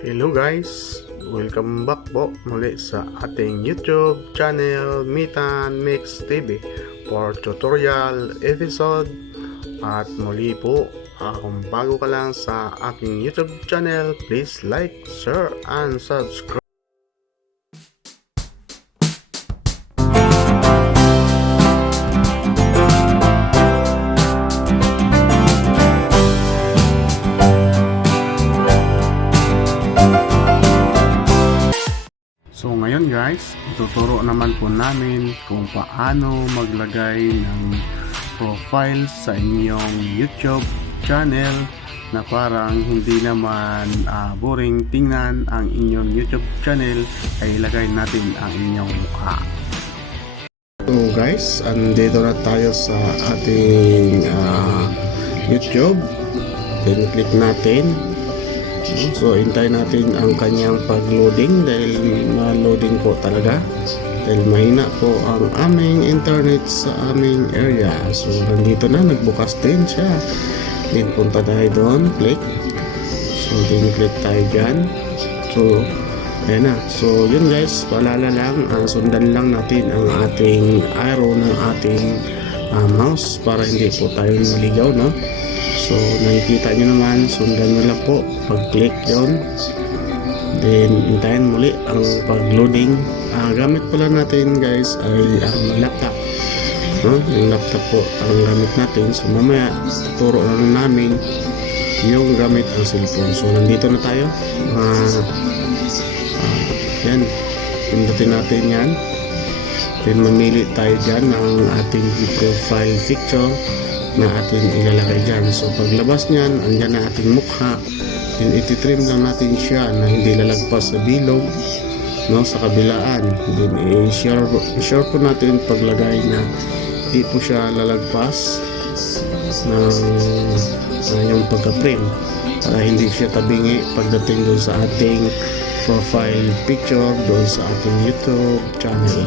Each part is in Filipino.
Hello guys! Welcome back po muli sa ating YouTube channel Mitan Mix TV for tutorial episode. At muli po, kung bago ka lang sa aking YouTube channel, please like, share, and subscribe. So ngayon guys, ituturo naman po namin kung paano maglagay ng profile sa inyong YouTube channel na parang hindi naman boring tingnan ang inyong YouTube channel, ay ilagay natin ang inyong mukha. So guys, andito na tayo sa ating YouTube. Then click natin. So hintay natin ang kanyang pag-loading dahil na-loading po talaga dahil mahina po ang aming internet sa aming area. So nandito na, nagbukas din siya. Then punta tayo doon, click. So then click tayo dyan. So ayan na. So yun guys, paalala lang, sundan lang natin ang ating arrow ng ating mouse para hindi po tayo maligaw, no? So nakikita nyo naman, sundan nyo lang po pag-click yon. Then hintayin muli ang pag-loading. Gamit pala natin guys ay ang laptop, no? Yung laptop po ang gamit natin. So mamaya tuturo lang namin yung gamit ang cellphone. So nandito na tayo. Yan, pindutin natin yan. Then mamili tayo dyan ng ating profile picture na ating ilalagay dyan. So paglabas nyan, andyan na ating mukha. Then ititrim lang natin siya na hindi lalagpas sa bilog, no, sa kabilaan. Then i-share po natin paglagay na hindi po siya lalagpas ng yung pagka-frame para hindi siya tabingi pagdating doon sa ating profile picture doon sa ating YouTube channel.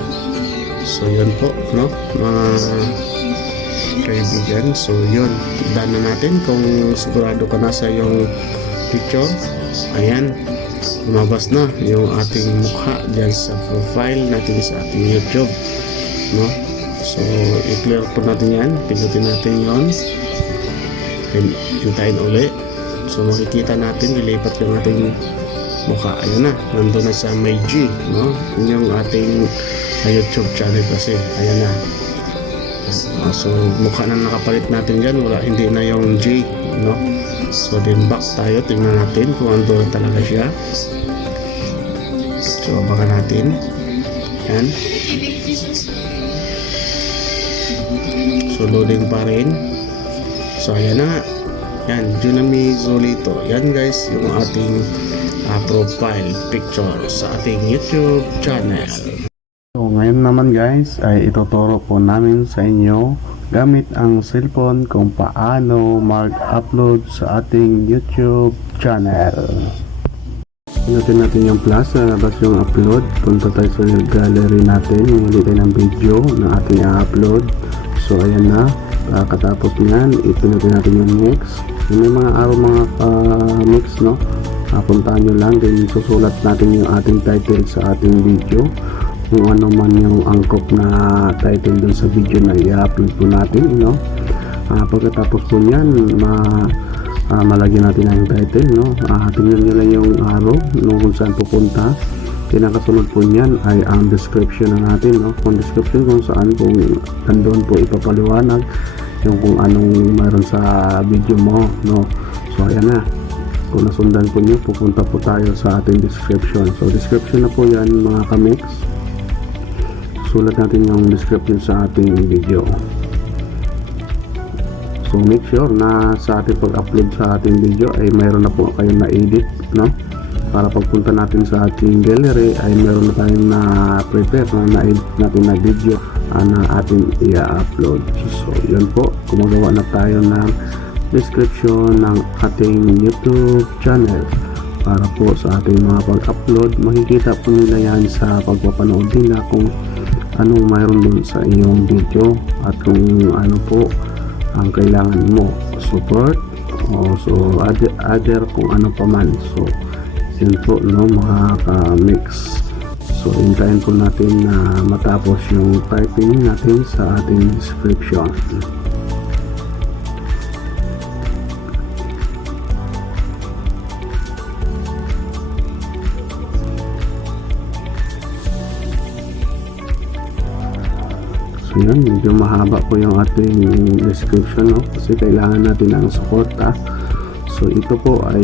So yun po, no, mga kaibigan. So yun, tignan na natin kung sigurado ka na sa yung picture. Ayan, lumabas na yung ating mukha dyan sa profile natin sa ating YouTube, no? So i-clear po natin yan, pindutin natin yon, then hintayin uli. So makikita natin, nilipat yung ating mukha. Ayun na, nandun na sa may G, no? Yun yung ating YouTube channel kasi. Ayan na. So mukha na nakapalit natin dyan, wala, hindi na yung J, no? So then back tayo, tingnan natin kung ando talaga siya. So abangan natin. Yan. So loading pa rin. So ayan na nga. Yan, Junami Zolito. Yan guys, yung ating profile picture sa ating YouTube channel. So ngayon naman guys ay ituturo po namin sa inyo gamit ang cellphone kung paano mag-upload sa ating YouTube channel. Pinutin natin yung plus, labas yung upload. Punta tayo sa gallery natin, hindi tayo ng video na ating i-upload. So ayan na, katapos nyan ipinutin natin yung mix. May mga araw mga mix, no? Puntaan nyo lang, then susulat natin yung ating title sa ating video, kung ano man yung angkop na title dun sa video na i-upload po natin, you know. Pagkatapos po nyan, malagyan natin ang title, no. Tingnan nyo lang yung arrow, no, kung saan pupunta. Kinakasunod po nyan ay ang description na natin, no. Kung description kung saan, kung nandun po ipapaliwanag yung kung anong mayroon sa video mo, no. So ayan na, kung nasundan po nyo, pupunta po tayo sa ating description. So description na po yan mga kamix. Sulat natin yung description sa ating video. So make sure na sa ating pag-upload sa ating video ay mayroon na po kayong na-edit, no? Para pagpunta natin sa ating gallery ay mayroon na tayong na-prepare na na-edit natin na video na ating i-upload. So yun po, gumagawa na tayo ng description ng ating YouTube channel para po sa ating mga pag-upload. Makikita po nila yan sa pagpapanood nila kung anong mayroon dun sa iyong video at kung ano po ang kailangan mo support o so other kung ano pa man. So Yun po, no, mga ka-mix. So, hintayin po natin na matapos yung typing natin sa ating description. So, yun, medyo mahaba po yung ating description, no, kasi kailangan natin ng suporta. So, ito po ay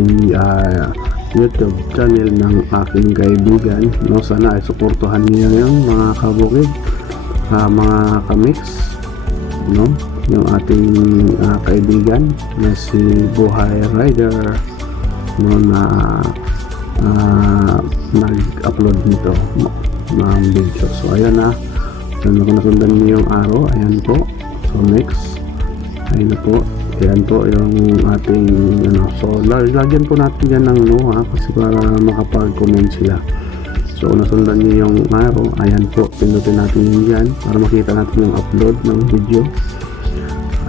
YouTube channel ng aking kaibigan, no, sana ay suportahan niyo yun mga kabukid, mga kamix, no, yung ating kaibigan na si Buhay Rider, no, na nag-upload nito ng video. So ayan na, kung nasundan niyo yung arrow, ayan po. So next, ayun na po. Yan po yung ating ano. So lagyan po natin yan ng no, kasi para makapag-comment sila. So nasundan niyo yung arrow, ayan po, pindutin natin yun yan para makita natin yung upload ng video.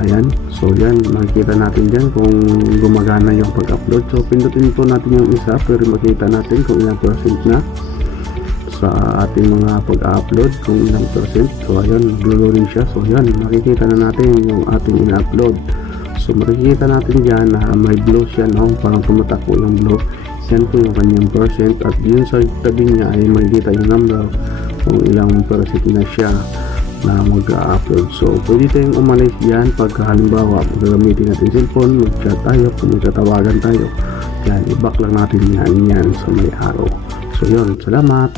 Ayan, so yan, makikita natin dyan kung gumagana yung pag-upload. So pindutin po natin yung isa para makita natin kung ilang percent na sa ating mga pag-upload, kung ilang percent. So ayan, naglo-loading siya. So yan, makikita na natin yung ating in-upload. So makikita natin dyan na may blue siya, no? Parang tumatakbo yung blue. Yan po yung kanyang percent. At yun sa tabi niya ay makikita yung number kung ilang percent na siya na mag-upload. So pwede tayong umalis yan pag halimbawa gagamitin natin cellphone, mag-chat tayo, kung magtatawagan tayo, yan, i-back lang natin yan sa may arrow. So yun, salamat.